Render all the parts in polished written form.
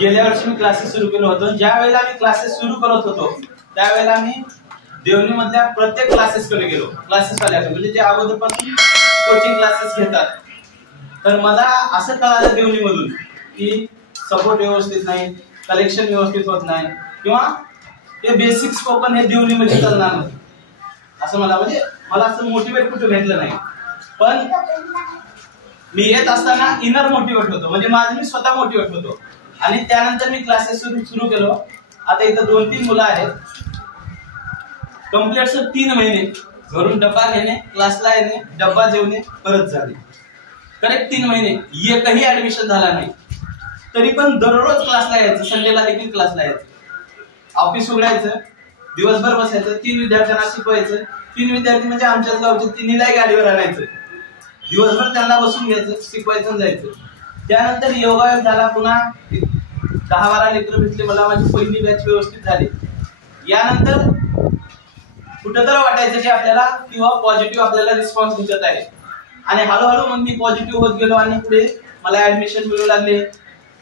गेल्या वर्षी मी क्लासेस सुरू केलो होतो. ज्या वेळेला मी क्लासेस सुरू करत होतो त्यावेळेला मी देवणी मधल्या प्रत्येक क्लासेसकडे गेलो, क्लासेसवाल्याकडे, म्हणजे जे अगोदरपासून कोचिंग क्लासेस घेतात. तर मला असं कळालं देवणी मधून की सपोर्ट व्यवस्थित नाही, कलेक्शन व्यवस्थित होत नाही, किंवा हे बेसिक स्पोकन हे देवणी मध्ये चालणार नाही असं मला असं मोटिवेट कुठे भेटलं नाही. पण मी येत असताना इनर मोटिवेट होतो, म्हणजे माझं मी स्वतः मोटिवेट होतो. आणि त्यानंतर मी क्लासेस सुरू केलो. आता इथं 2-3 मुलं आहेत. कंप्लीट 3 महिने घरून डब्बा घेणे, क्लासला येणे, डब्बा जेवणे, परत जाणे, करेक्ट 3 महिने एकही ऍडमिशन झाला नाही. तरी पण दररोज क्लासला यायचं, संडेला देखील क्लासला यायचं. ऑफिस उघडायचं, दिवसभर बसायचं, 3 विद्यार्थ्यांना शिकवायचं. 3 विद्यार्थी म्हणजे आमच्याच गावचे, 3हीलाही गाडीवर आणायचं, दिवसभर त्यांना बसून घ्यायचं, शिकवायचं, जायचं. त्यानंतर योगायोग झाला, पुन्हा 10-12 लेक्चर भेटले मला, माझी पहिली बॅच व्यवस्थित झाली. यानंतर कुठेतरी वाटायचं की आपल्याला किंवा पॉझिटिव्ह आपल्याला रिस्पॉन्स भेटत आहे. आणि हळूहळू मग मी पॉझिटिव्ह होत गेलो आणि पुढे मला ऍडमिशन मिळू लागले.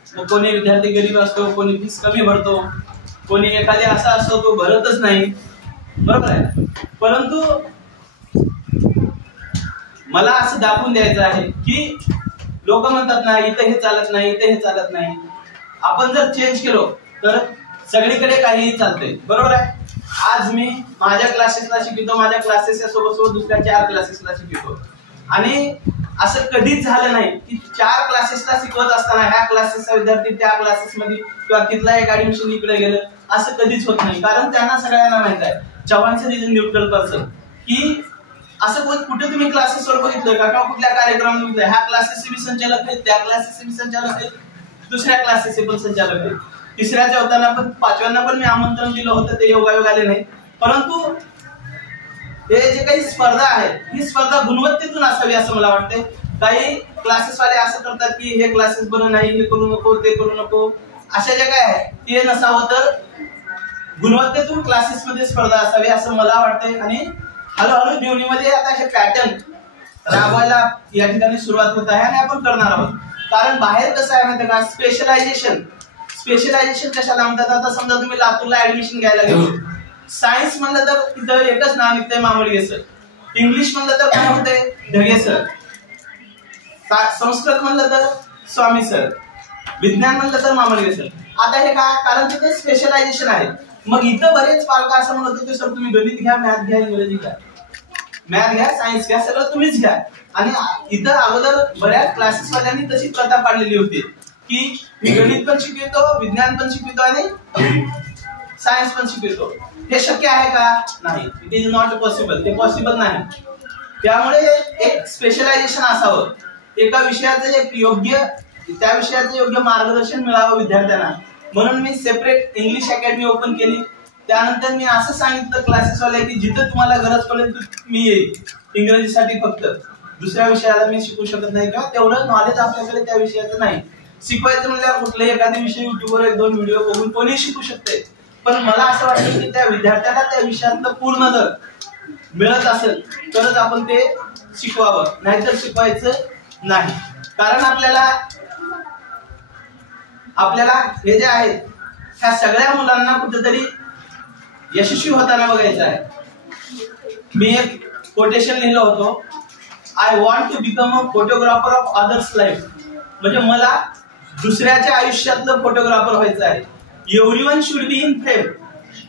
मग कोणी विद्यार्थी गरीब असतो, कोणी फीस कमी भरतो, कोणी एखादी असा असतो तो भरतच नाही, बरोबर आहे. परंतु मला असं दाखवून द्यायचं आहे की लोक म्हणतात ना इथे हे चालत नाही, इथे हे चालत नाही. आपण जर चेंज केलो तर सगळीकडे काहीही चालतंय, बरोबर आहे. आज मी माझ्या क्लासेसला शिकवतो, माझ्या क्लासेसच्या सोबत दुसऱ्या 4 क्लासेसला शिकवतो. आणि असं कधीच झालं नाही की 4 क्लासेसला शिकवत असताना ह्या क्लासेसचा विद्यार्थी त्या क्लासेसमध्ये किंवा तिथला एक ऍडमिशन इकडे गेलं, असं कधीच होत नाही. कारण त्यांना सगळ्यांना माहित आहे, चव्हाणचं रिजन न्यूट्रल पर्सन, की असं कुठे तुम्ही क्लासेसवर बघितलं का, कुठल्या कार्यक्रमात बघितलं ह्या क्लासेसचे बी संचालक आहेत, त्या क्लासेसचे बी संचालक आहेत, दुसऱ्या क्लासेसचे पण संचालक आहेत. 3ऱ्या 4थ्यांना पण 5व्यांना पण मी आमंत्रण दिलं होतं, ते योगायोग आले नाही. परंतु हे जे काही स्पर्धा आहे ही स्पर्धा गुणवत्तेतून असावी असं मला वाटतंय. काही क्लासेसवाले असं करतात की हे क्लासेस बरं नाही, हे करू नको, ते करू नको, अशा जे काय आहे ते नसावं. तर गुणवत्तेतून क्लासेसमध्ये स्पर्धा असावी असं मला वाटतंय. आणि हळूहळू देवणीमध्ये आता हे पॅटर्न राबवायला या ठिकाणी सुरुवात होत आहे आणि आपण करणार आहोत. कारण बाहेर कसं आहे माहिती का, स्पेशलायझेशन कशाला म्हणतात. आता समजा तुम्ही लातूरला ऍडमिशन घ्यायला गेलो, सायन्स म्हणलं तर तिथं एकच नाव निघतंय, मामडगे सर. इंग्लिश म्हणलं तर काय होतंय, ढगे सर. संस्कृत म्हणलं तर स्वामी सर. विज्ञान म्हणलं तर मामडगे सर. आता हे काय, कारण तिथे स्पेशलायझेशन आहे. मग इथं बरेच पालक असं म्हणत होते सर तुम्ही गणित घ्या, मॅथ घ्या, इंग्रजी घ्या, मॅथ घ्या, सायन्स घ्या, सगळं तुम्हीच घ्या. आणि इथं अगोदर बऱ्याच क्लासेसवाल्यांनी तशी प्रथा पाडलेली होती की मी गणित पण शिकवतो, विज्ञान पण शिकवतो आणि सायन्स पण शिकवतो. हे शक्य आहे का? नाही, इट इज नॉट पॉसिबल. ते पॉसिबल नाही. त्यामुळे एक स्पेशलायझेशन असावं, एका विषयाचं एक त्या विषयाचं योग्य मार्गदर्शन मिळावं विद्यार्थ्यांना. म्हणून मी सेपरेट इंग्लिश अकॅडमी ओपन केली. त्यानंतर मी असं सांगितलं क्लासेसवाल्या की जिथं तुम्हाला गरज पडेल मी येईल, इंग्रजीसाठी फक्त, दुसऱ्या विषयाला मी शिकू शकत नाही किंवा तेवढं नॉलेज आपल्याकडे त्या विषयाचं नाही. शिकवायचं म्हणजे कुठलाही एखादा विषय युट्यूबवर 1-2 व्हिडिओ बघून कोणी शिकू शकते. पण मला असं वाटतं की त्या विद्यार्थ्याला त्या विषयातलं पूर्ण जर मिळत असेल तरच आपण ते शिकवावं, नाहीतर शिकवायचं नाही. कारण आपल्याला हे जे आहेत ह्या सगळ्या मुलांना कुठेतरी यशस्वी होताना बघायचं आहे. मी एक कोटेशन लिहिलं होतं, I want to become a photographer of others life. म्हणजे मला दुसऱ्याच्या आयुष्यातलं फोटोग्राफर व्हायचं आहे. Everyone should be in frame.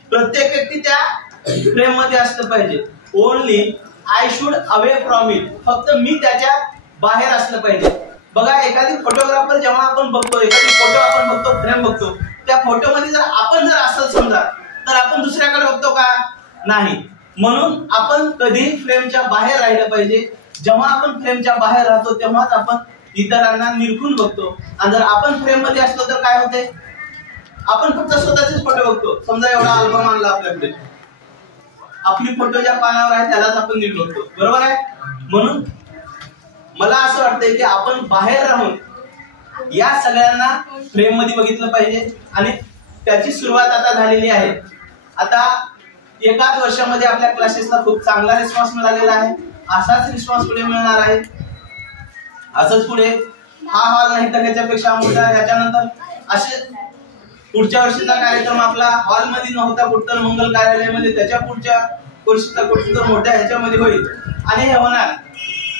प्रत्येक व्यक्ती त्या फ्रेम मध्ये असलं पाहिजे. Only I should away from it. फक्त मी त्याच्या बाहेर असलं पाहिजे. बघा, एखादी फोटोग्राफर जेव्हा आपण बघतो, एखादी फोटो आपण बघतो, फ्रेम बघतो, त्या फोटोमध्ये जर आपण असेल समजा तर आपण दुसऱ्याकडे बघतो का? नाही. म्हणून आपण कधी फ्रेमच्या बाहेर राहिलं पाहिजे. जेव्हा आपण फ्रेमच्या बाहेर राहतो तेव्हाच आपण इतरांना निरखून बघतो. आणि जर आपण फ्रेम मध्ये असलो तर काय होते, आपण फक्त स्वतःचेच फोटो बघतो. समजा एवढा अल्बम आणला आपल्याकडे, आपली फोटो ज्या पानावर आहे त्यालाच आपण नीट बघतो, बरोबर आहे. म्हणून मला असं वाटतंय की आपण बाहेर राहून या सगळ्यांना फ्रेम मध्ये बघितलं पाहिजे. आणि त्याची सुरुवात आता झालेली आहे. आता एकाच वर्षामध्ये आपल्या क्लासेसला खूप चांगला रिस्पॉन्स मिळालेला आहे. असाच रिस्पॉन्स पुढे मिळणार आहे. असंच पुढे हा हॉल नाही तर त्याच्यापेक्षा मोठा, याच्यानंतर असे पुढच्या वर्षीचा कार्यक्रम आपला हॉलमध्ये नव्हता कुठतर मंगल कार्यालयामध्ये, त्याच्या पुढच्या वर्षीचा कुठतर मोठ्या ह्याच्यामध्ये होईल. आणि हे होणार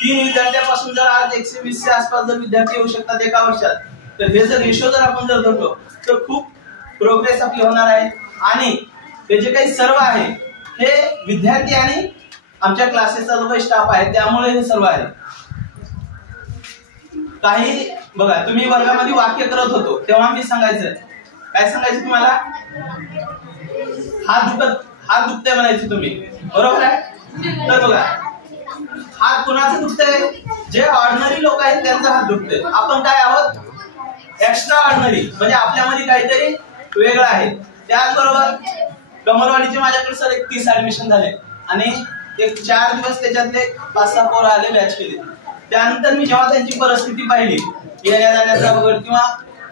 3 विद्यार्थ्यांपासून जर आज 120 आसपास जर विद्यार्थी येऊ शकतात एका वर्षात, तर हे जर रेशो जर आपण जर धरलो तर खूप प्रोग्रेस आपली होणार आहे. आणि हे जे काही सर्व आहे हे विद्यार्थी आणि आमच्या क्लासेसचा जो काही स्टाफ आहे त्यामुळे हे सर्व आहे. काही बघा, तुम्ही वर्गामध्ये वाक्य करत होतो तेव्हा मी सांगायचं, काय सांगायचं तुम्हाला, हात दुखतंय म्हणायचं तुम्ही, बरोबर आहे. तर बघा, हात कुणाचं दुखतंय, जे ऑर्डिनरी लोक आहेत त्यांचा हात दुखतंय. आपण काय आहोत, एक्स्ट्रा ऑर्डिनरी, म्हणजे आपल्यामध्ये काहीतरी वेगळं आहे. त्याचबरोबर कमरवाडीचे माझ्याकडे सर 31 ऍडमिशन झाले आणि एक 4 दिवस त्याच्यातले 5-6 पोरं आले बॅच केले. त्यानंतर मी जेव्हा त्यांची परिस्थिती पाहिली येण्या जाण्याचा वगैरे किंवा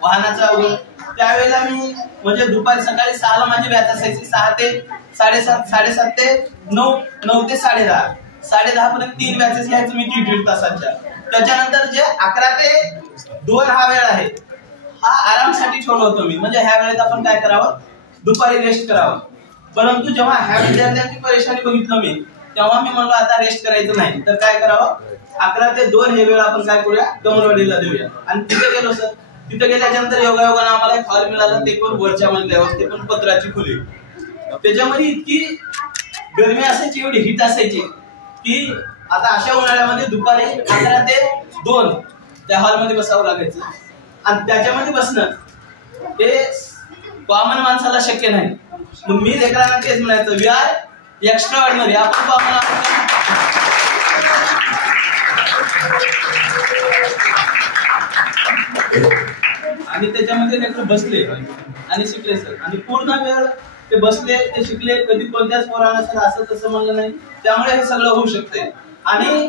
वाहनाचा वगैरे, त्यावेळेला मी म्हणजे दुपारी सकाळी 6ला माझी बॅच असायची, 6 ते 7:30, 7:30 ते 9, 9 ते 10:30, 10:30 पर्यंत 3 बॅचेस घ्यायचं मी 1.5 तासाच्या. त्याच्यानंतर जे 11 ते 2 हा वेळ आहे हा आरामसाठी ठेवला होतो मी, म्हणजे ह्या वेळेत आपण काय करावं, दुपारी रेस्ट करावं. परंतु जेव्हा ह्या विद्यार्थ्यांची परेशानी बघितलं मी, तेव्हा मी म्हणलो आता रेस्ट करायचं नाही, तर काय करावं, 11 ते 2 हे वेळ आपण काय करूया, कमरवाडीला देऊया. आणि तिथे गेलो सर, तिथे गेल्याच्यानंतर योगायोगानं आम्हाला एक हॉल मिळाला, ते पण वरच्या मजल्यावर, ते पण पत्राची खोली. त्याच्यामध्ये इतकी गरमी असायची, एवढी हिट असायची की आता अशा उन्हाळ्यामध्ये दुपारी 11 ते 2 त्या हॉलमध्ये बसावं लागायचं. आणि त्याच्यामध्ये बसणं हे कॉमन माणसाला शक्य नाही. मग मी लेकरांना तेच म्हणायचं, वी आर एक्स्ट्रा ऑर्डिनरी, आपण कॉमन आहोत. आणि त्याच्यामध्ये लेकर बसले आणि शिकले सर, आणि पूर्ण वेळ ते बसले, ते शिकले, कधी कोणत्याच पोरांना सर असं तसं म्हणलं नाही. त्यामुळे हे सगळं होऊ शकते. आणि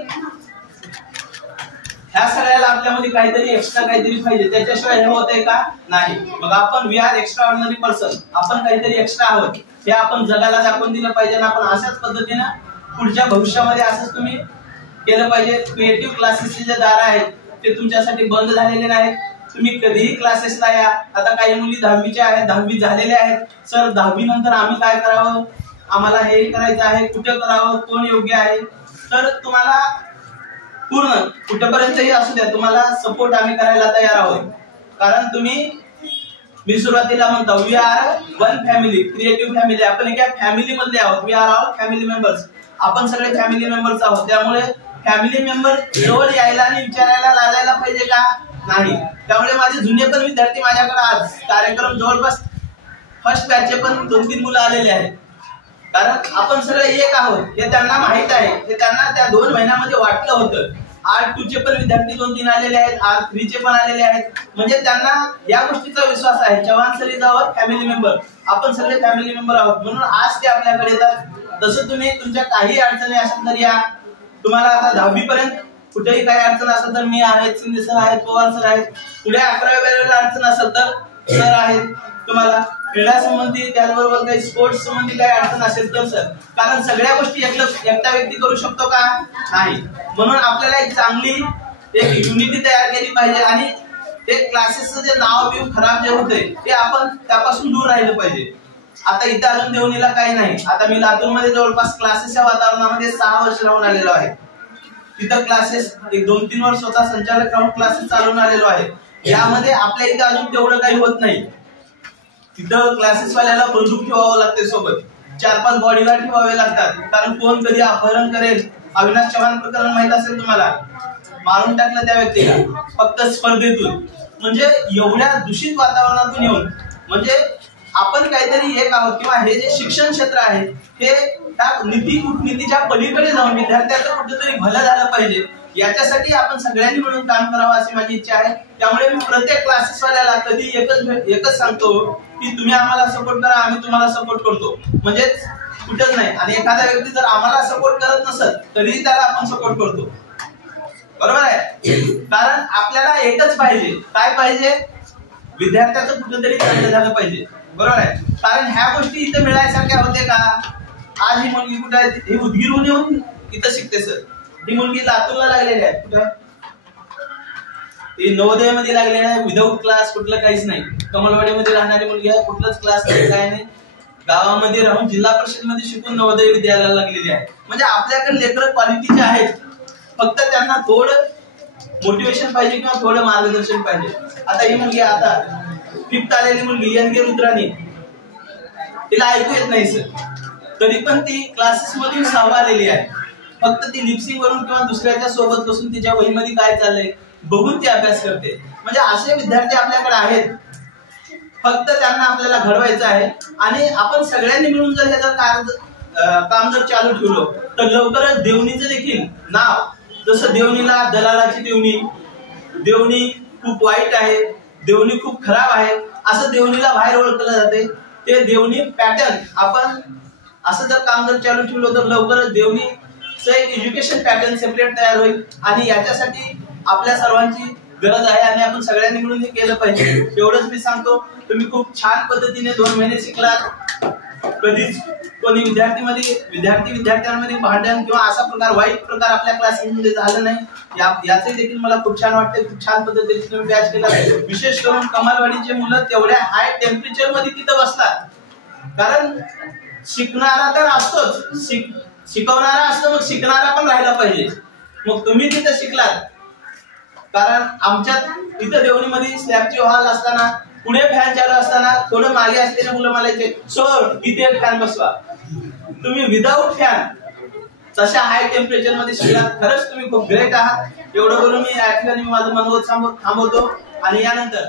ह्या सगळ्याला आपल्यामध्ये काहीतरी एक्स्ट्रा काहीतरी पाहिजे, त्याच्याशिवाय हे होतंय का, नाही. मग आपण we are extraordinary person, आपण काहीतरी एक्स्ट्रा आहोत हे आपण जगाला दाखवून दिलं पाहिजे. आणि आपण अशाच पद्धतीनं पुढच्या भविष्यामध्ये असंच तुम्ही केलं पाहिजे. क्रिएटिव्ह क्लासेसचे जे दार आहेत ते तुमच्यासाठी बंद झालेले नाहीत. तुम्ही कधीही क्लासेसला या. आता काही मुली 10वीच्या आहेत, 10वी झालेल्या आहेत, सर 10वी नंतर आम्ही काय करावं, आम्हाला हे करायचं आहे, कुठे करावं, कोण योग्य आहे. तर तुम्हाला पूर्ण कुठेपर्यंतही असू द्या, तुम्हाला सपोर्ट आम्ही करायला तयार आहोत. कारण तुम्ही, मी सुरुवातीला म्हणतो, we are one family, creative family. आपण एका फॅमिली मधले आहोत. We are all family members. आपण सगळे फॅमिली मेंबर्स आहोत. त्यामुळे फॅमिली मेंबर जवळ यायला आणि विचारायला लागायला पाहिजे का, नाही. त्यामुळे माझे जुने पण विद्यार्थी माझ्याकडे आज कार्यक्रम जवळपास फर्स्ट बॅचचे पण 2-3 मुलं आलेले आहेत. कारण आपण सगळे एक आहोत हे त्यांना माहित आहे. हे त्यांना त्या 2 महिन्यामध्ये वाटलं होतं. आर्ट 2 चे पण विद्यार्थी 2-3 आलेले आहेत, आर्ट 3 चे पण आलेले आहेत. म्हणजे त्यांना या गोष्टीचा विश्वास आहे, Chavan sir is our family member, आपण सगळे फॅमिली मेंबर आहोत, म्हणून आज ते आपल्याकडे येतात. तसं तुम्ही तुमच्या काही अडचणी असेल तर या. तुम्हाला आता 10वी पर्यंत कुठेही काही अडचण असेल तर मी आहेत, शिंदे सर आहेत, पवार सर आहेत. पुढे 11वी-12वीला अडचण असेल तर सर आहेत. तुम्हाला क्रीडा संबंधी, त्याचबरोबर काही स्पोर्ट्स संबंधी काही अडचण असेल तर सर. कारण सगळ्या गोष्टी एकटा व्यक्ती करू शकतो का, नाही. म्हणून आपल्याला एक चांगली एक युनिटी तयार केली पाहिजे. आणि ते क्लासेसचं जे नाव बिव खराब जे होते ते आपण त्यापासून दूर राहिलं पाहिजे. आता इथे अजून देवणीला काही नाही. आता मी लातूरमध्ये जवळपास क्लासेसच्या वातावरणामध्ये 6 वर्ष राहून आलेलो आहे. तिथं क्लासेस एक 2-3 वर्ष स्वतः संचालक राहून क्लासेस चालवून आलेलो आहे. यामध्ये आपल्या इथे अजून तेवढं काही होत नाही. तिथं क्लासेसवाल्याला बंदूक ठेवावं लागते सोबत, 4-5 बॉडीगार्ड ठेवावे लागतात. कारण कोण कधी अपहरण करेल. अविनाश चव्हाण प्रकरण माहित असेल तुम्हाला, मारून टाकलं त्या व्यक्तीला फक्त स्पर्धेतून. म्हणजे एवढ्या दूषित वातावरणातून येऊन, म्हणजे आपण काहीतरी एक आहोत. किंवा हे जे शिक्षण क्षेत्र आहे हे त्या नीती कूटनीतीच्या पलीकडे जाऊन विद्यार्थ्याचं कुठेतरी भलं झालं पाहिजे, याच्यासाठी आपण सगळ्यांनी मिळून काम करावं अशी माझी इच्छा आहे. त्यामुळे मी प्रत्येक क्लासेसवाल्याला कधी एकच सांगतो की तुम्ही आम्हाला सपोर्ट करा, आम्ही तुम्हाला सपोर्ट करतो. म्हणजेच कुठंच नाही. आणि एखादा व्यक्ती जर आम्हाला सपोर्ट करत नसत तरीही त्याला आपण सपोर्ट करतो, बरोबर आहे. कारण आपल्याला एकच पाहिजे, काय पाहिजे, विद्यार्थ्याचं कुठेतरी चांगलं झालं पाहिजे, बरोबर आहे. कारण ह्या गोष्टी इथे मिळायसारख्या होते का. आज ही मुलगी कुठे आहे, हे उदगीरहून येऊन इथं शिकते सर. ही मुलगी लातूरला लागलेली आहे, कुठे नवोदय मध्ये लागलेली आहे, विदाऊट क्लास, कुठलं काहीच नाही. कमलवाडीमध्ये राहणारी मुलगी आहे, कुठलाच क्लास नाही, काय नाही, गावामध्ये राहून जिल्हा परिषद मध्ये शिकून नवोदय विद्यालयाला लागलेली आहे. म्हणजे आपल्याकडे लेकरं क्वालिटीचे आहेत, फक्त त्यांना थोडं मोटिवेशन पाहिजे किंवा थोडं मार्गदर्शन पाहिजे. आता ही मुलगी आता 5th आलेली मुलगी एन के रुद्राणी, तिला ऐकू येत नाही सर, तरी पण ती क्लासेस मधून 6वी आलेली आहे. फक्त ती लिपसिंग वरून किंवा दुसऱ्याच्या सोबत बसून तिच्या वहीमध्ये काय चाललंय बघून ती अभ्यास करते. म्हणजे असे विद्यार्थी आपल्याकडे आहेत, फक्त त्यांना आपल्याला घडवायचं आहे. आणि आपण सगळ्यांनी मिळून जर ह्याचं काम जर चालू ठेवलं तर लवकरच देवणीचं देखील नाव, जसं देवणीला दलालाची देवणी खूप वाईट आहे, देवणी खूप खराब आहे, असं देवणीला बाहेर ओळखलं जाते. ते देवणी पॅटर्न आपण असं जर काम जर चालू ठेवलं तर लवकरच देवणीचं एक एज्युकेशन पॅटर्न सेपरेट तयार होईल. आणि याच्यासाठी आपल्या सर्वांची गरज आहे आणि आपण सगळ्यांनी मिळून हे केलं पाहिजे. एवढंच मी सांगतो. तुम्ही खूप छान पद्धतीने 2 महिने शिकलात. कधीच कोणी विद्यार्थ्यांमध्ये भांडण किंवा असा प्रकार वाईट प्रकार आपल्या क्लासमध्ये झाला नाही, याचे देखील मला खूप छान वाटते. खूप छान पद्धतीने तुम्ही बॅच केला. विशेष करून कमलवाडीचे मुलं तेवढ्या हाय टेम्परेचर मध्ये तिथं बसतात, कारण शिकणारा तर असतोच, शिकवणारा असतो, मग शिकणारा पण राहिला पाहिजे. मग तुम्ही तिथं शिकलात, कारण आमच्यात इथं देवणीमध्ये स्लॅबची हॉल असताना पुढे फॅन चालू असताना थोडं मागे असलेले मुलं म्हणायचे सर इथे एक फॅन बसवा. तुम्ही विदाऊट फॅन तशा हाय टेम्परेचर मध्ये शिकलात. खरंच तुम्ही खूप ग्रेट आहात. एवढं बोलून मी या ठिकाणी माझं मनोगत थांबवतो आणि यानंतर